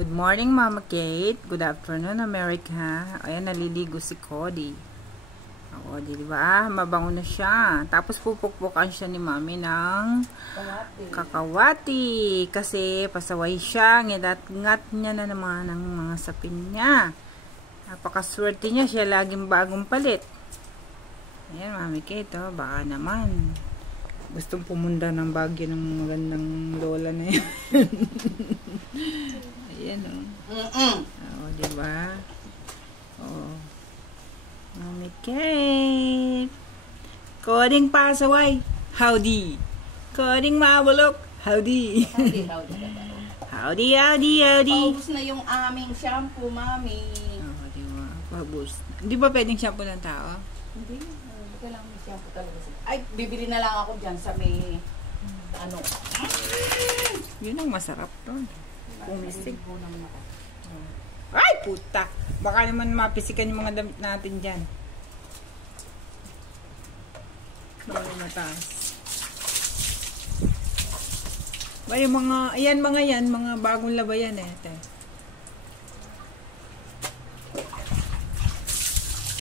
Good morning, Mama Kate. Good afternoon, America. Ayan, naliligo si Cody. Oo, di ba? Mabango na siya. Tapos pupukpukan siya ni Mami ng kakawati. Kasi pasaway siya. Ngidat-ngat niya na naman ang mga sapin niya. Napakaswerte niya. Siya laging bagong palit. Ayan, Mami Kate. Oh, baka naman gustong pumunda ng Baguio ng magandang lola na yan. Ayan, oh. Oo, diba? Oo. Mami Kate. Coding pasaway. Howdy. Coding mabulok. Howdy. Howdy, howdy, howdy. Paubos na yung aming shampoo, Mami. Oo, diba? Paubos. Hindi ba pwedeng shampoo ng tao? Hindi. Hindi ka lang may shampoo talaga. Ay, bibili na lang ako dyan sa may ano. Yun ang masarap doon. Pumisig. Ay, puta! Baka naman mapisikan yung mga damit natin dyan. Baka mataas. Ba yung mga, ayan mga yan, mga bagong labayan eh.